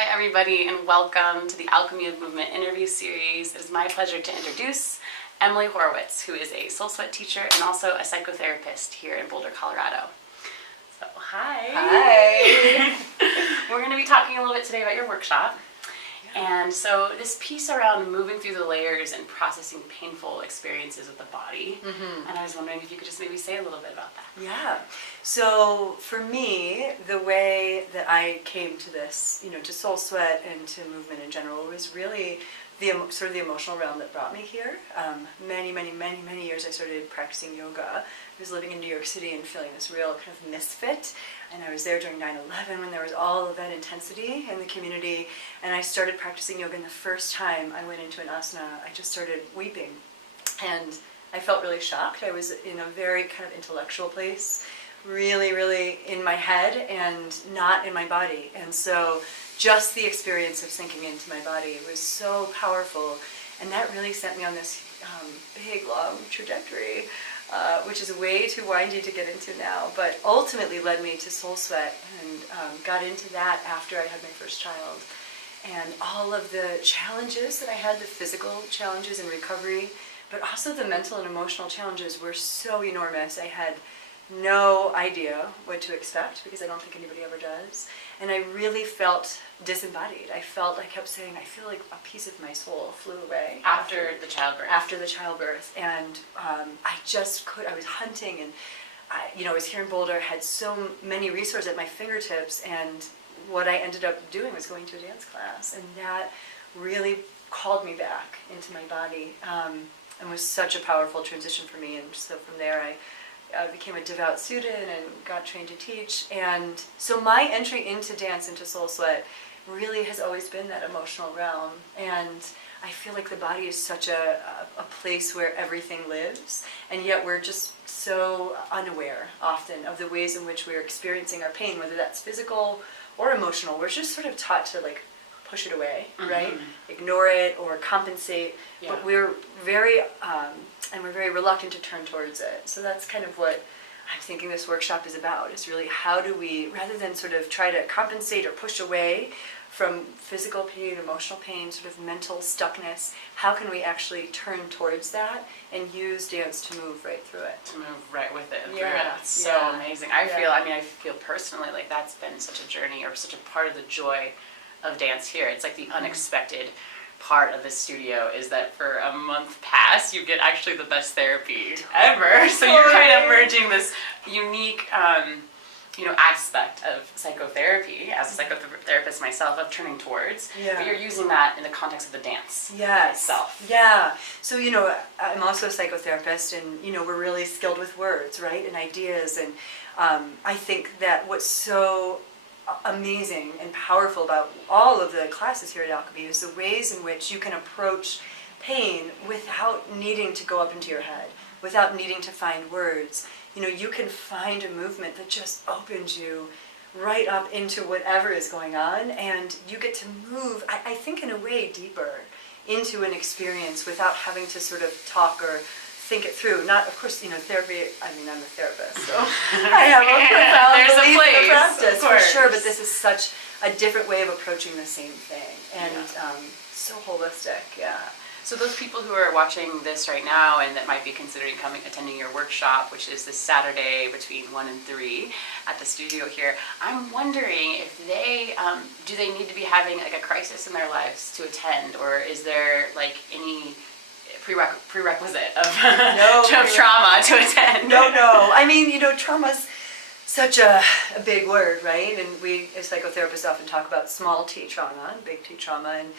Hi everybody and welcome to the Alchemy of Movement interview series. It is my pleasure to introduce Emily Horowitz, who is a SOULSWEAT teacher and also a psychotherapist here in Boulder, Colorado. So, hi. Hi. We're going to be talking a little bit today about your workshop. And so this piece around moving through the layers and processing painful experiences with the body. And I was wondering if you could just maybe say a little bit about that. Yeah. So for me, the way that I came to this, to SOULSWEAT and to movement in general was really the sort of the emotional realm that brought me here. Many years I started practicing yoga. I was living in New York City and feeling this real kind of misfit. And I was there during 9/11 when there was all of that intensity in the community. And I started practicing yoga, and the first time I went into an asana, I just started weeping. And I felt really shocked. I was in a very kind of intellectual place, really in my head and not in my body. And so just the experience of sinking into my body was so powerful. And that really sent me on this big, long trajectory, which is way too windy to get into now, but ultimately led me to SOULSWEAT, and got into that after I had my first child. And all of the challenges that I had, the physical challenges in recovery, but also the mental and emotional challenges were so enormous. I had no idea what to expect because I don't think anybody ever does. And I really felt disembodied. I kept saying, I feel like a piece of my soul flew away. After the childbirth. After the childbirth. And I was hunting, and I was here in Boulder, I had so many resources at my fingertips, and what I ended up doing was going to a dance class, and that really called me back into my body, and was such a powerful transition for me. And so from there I became a devout student and got trained to teach. And so my entry into dance, into SOULSWEAT, really has always been that emotional realm. And I feel like the body is such a place where everything lives, and yet we're just so unaware often of the ways in which we're experiencing our pain, whether that's physical or emotional. We're just sort of taught to push it away, right? Ignore it or compensate, but we're very reluctant to turn towards it. So that's kind of what I'm thinking this workshop is about, is really how do we, rather than sort of try to compensate or push away from physical pain, emotional pain, sort of mental stuckness, how can we actually turn towards that and use dance to move right through it? To move right with it. Yeah. That's so amazing. I feel personally like that's been such a journey, or such a part of the joy of dance here. It's like the unexpected part of the studio is that for a month past you get actually the best therapy ever. So you're kind of merging this unique aspect of psychotherapy as a psychotherapist myself, of turning towards, but you're using that in the context of the dance itself. Yeah. So, I'm also a psychotherapist, and, we're really skilled with words, right, and ideas, and I think that what's so amazing and powerful about all of the classes here at Alchemy is the ways in which you can approach pain without needing to go up into your head, without needing to find words. You can find a movement that just opens you right up into whatever is going on, and you get to move, I think, in a way deeper into an experience without having to sort of talk or think it through. Not, of course, therapy, I'm a therapist, so I have a profound belief in the practice, for sure, but this is such a different way of approaching the same thing, and so holistic, So those people who are watching this right now and that might be considering attending your workshop, which is this Saturday between 1 and 3 at the studio here, I'm wondering if they, do they need to be having a crisis in their lives to attend, or is there any prerequisite of trauma to attend? No. I mean, trauma's such a big word, right? And we as psychotherapists often talk about small t trauma and big T trauma, and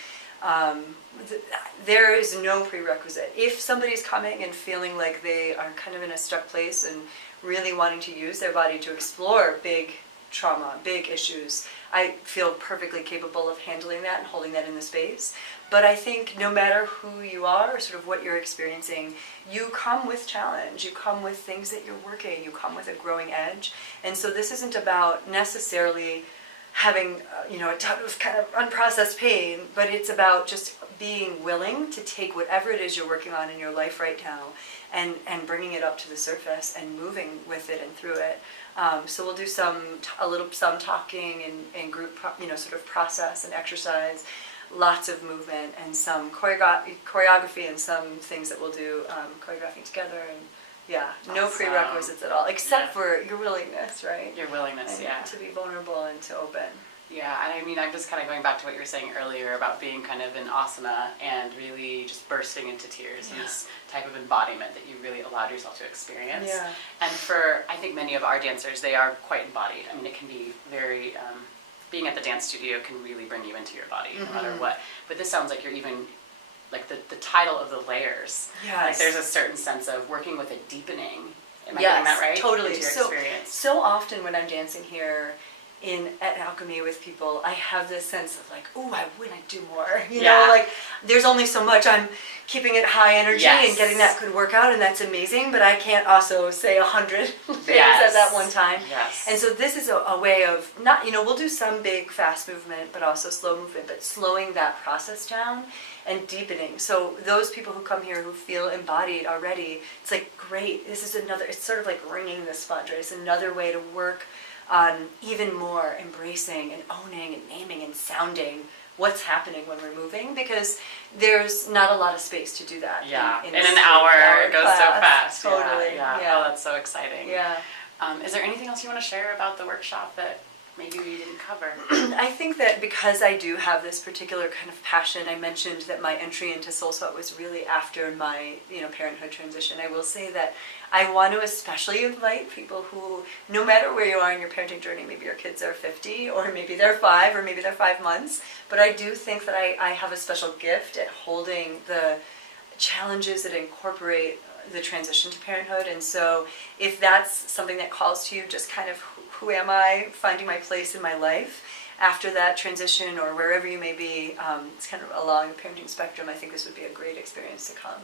there is no prerequisite. If somebody's coming and feeling like they are kind of in a stuck place and really wanting to use their body to explore big trauma, big issues, I feel perfectly capable of handling that and holding that in the space. But I think no matter who you are or sort of what you're experiencing, you come with challenge, you come with things that you're working, you come with a growing edge. And so this isn't about necessarily having, a ton of kind of unprocessed pain, but it's about just being willing to take whatever it is you're working on in your life right now and bringing it up to the surface and moving with it and through it. So we'll do some talking and group, sort of process and exercise, lots of movement and some choreography and some things that we'll do choreographing together and no prerequisites at all, except for your willingness, right? Your willingness, and to be vulnerable and to open. Yeah, and I mean, I'm just kind of going back to what you were saying earlier about being kind of in asana and really just bursting into tears and this type of embodiment that you really allowed yourself to experience. Yeah. And for, I think, many of our dancers, they are quite embodied. I mean, it can be very, being at the dance studio can really bring you into your body no matter what. But this sounds like you're even, like the title of the layers. Yes. Like there's a certain sense of working with a deepening. Am I getting that right? Totally. Into your experience. So often when I'm dancing here at Alchemy with people, I have this sense of like, oh, I want to do more. You know, like there's only so much. I'm keeping it high energy and getting that good workout, and that's amazing, but I can't also say 100 things at that one time. Yes. And so this is a way of not, we'll do some big fast movement, but also slow movement, but slowing that process down and deepening. So those people who come here who feel embodied already, it's like, great, this is another, it's sort of like wringing the sponge, right? It's another way to work on even more embracing and owning and naming and sounding what's happening when we're moving, because there's not a lot of space to do that. Yeah, in an hour it goes class. so fast. Totally. Yeah. Oh, that's so exciting. Yeah. Is there anything else you want to share about the workshop that maybe we didn't cover? I think that because I do have this particular kind of passion, I mentioned that my entry into SOULSWEAT was really after my parenthood transition. I will say that I want to especially invite people who, no matter where you are in your parenting journey, maybe your kids are 50 or maybe they're 5 or maybe they're 5 months, but I do think that I have a special gift at holding the challenges that incorporate the transition to parenthood. And so if that's something that calls to you, just kind of who am I, finding my place in my life after that transition or wherever you may be, it's kind of along the parenting spectrum, I think this would be a great experience to come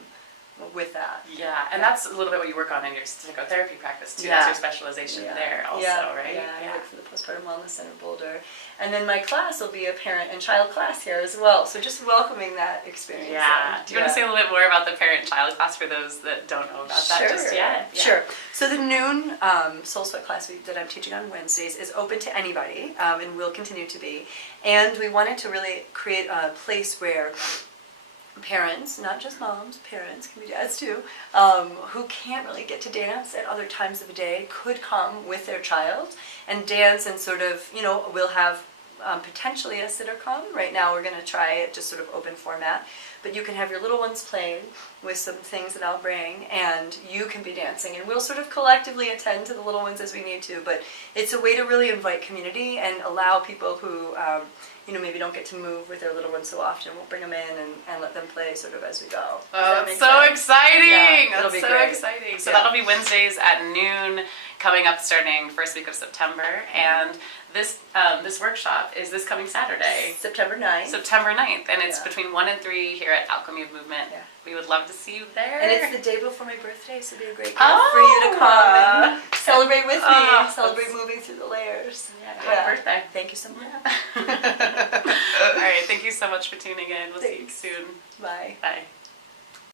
with that. Yeah, and that's a little bit what you work on in your psychotherapy practice too. That's your specialization there also, right? Yeah, I work for the Postpartum Wellness Center Boulder. And then my class will be a parent and child class here as well. So just welcoming that experience. Yeah. Do you want to say a little bit more about the parent-child class for those that don't know about that just yet? Yeah. Sure. So the noon SOULSWEAT class that I'm teaching on Wednesdays is open to anybody and will continue to be. And we wanted to really create a place where parents, not just moms, parents, can be dads too, who can't really get to dance at other times of the day could come with their child and dance and sort of, we'll have potentially a sitter come. Right now we're going to try it just sort of open format, but you can have your little ones playing with some things that I'll bring and you can be dancing and we'll sort of collectively attend to the little ones as we need to, but it's a way to really invite community and allow people who maybe don't get to move with their little ones so often. We'll bring them in and let them play sort of as we go. Oh, that's so exciting! Yeah, that's so exciting. So that'll be Wednesdays at noon, coming up starting first week of September. And this workshop is this coming Saturday. September 9th. September 9th. And it's between 1 and 3 here at Alchemy of Movement. Yeah. We would love to see you there. And it's the day before my birthday, so it'd be a great gift for you to come and celebrate with me. Celebrate moving through the layers. Happy birthday. Thank you so much. All right, thank you so much for tuning in. We'll see you soon. Bye. Bye.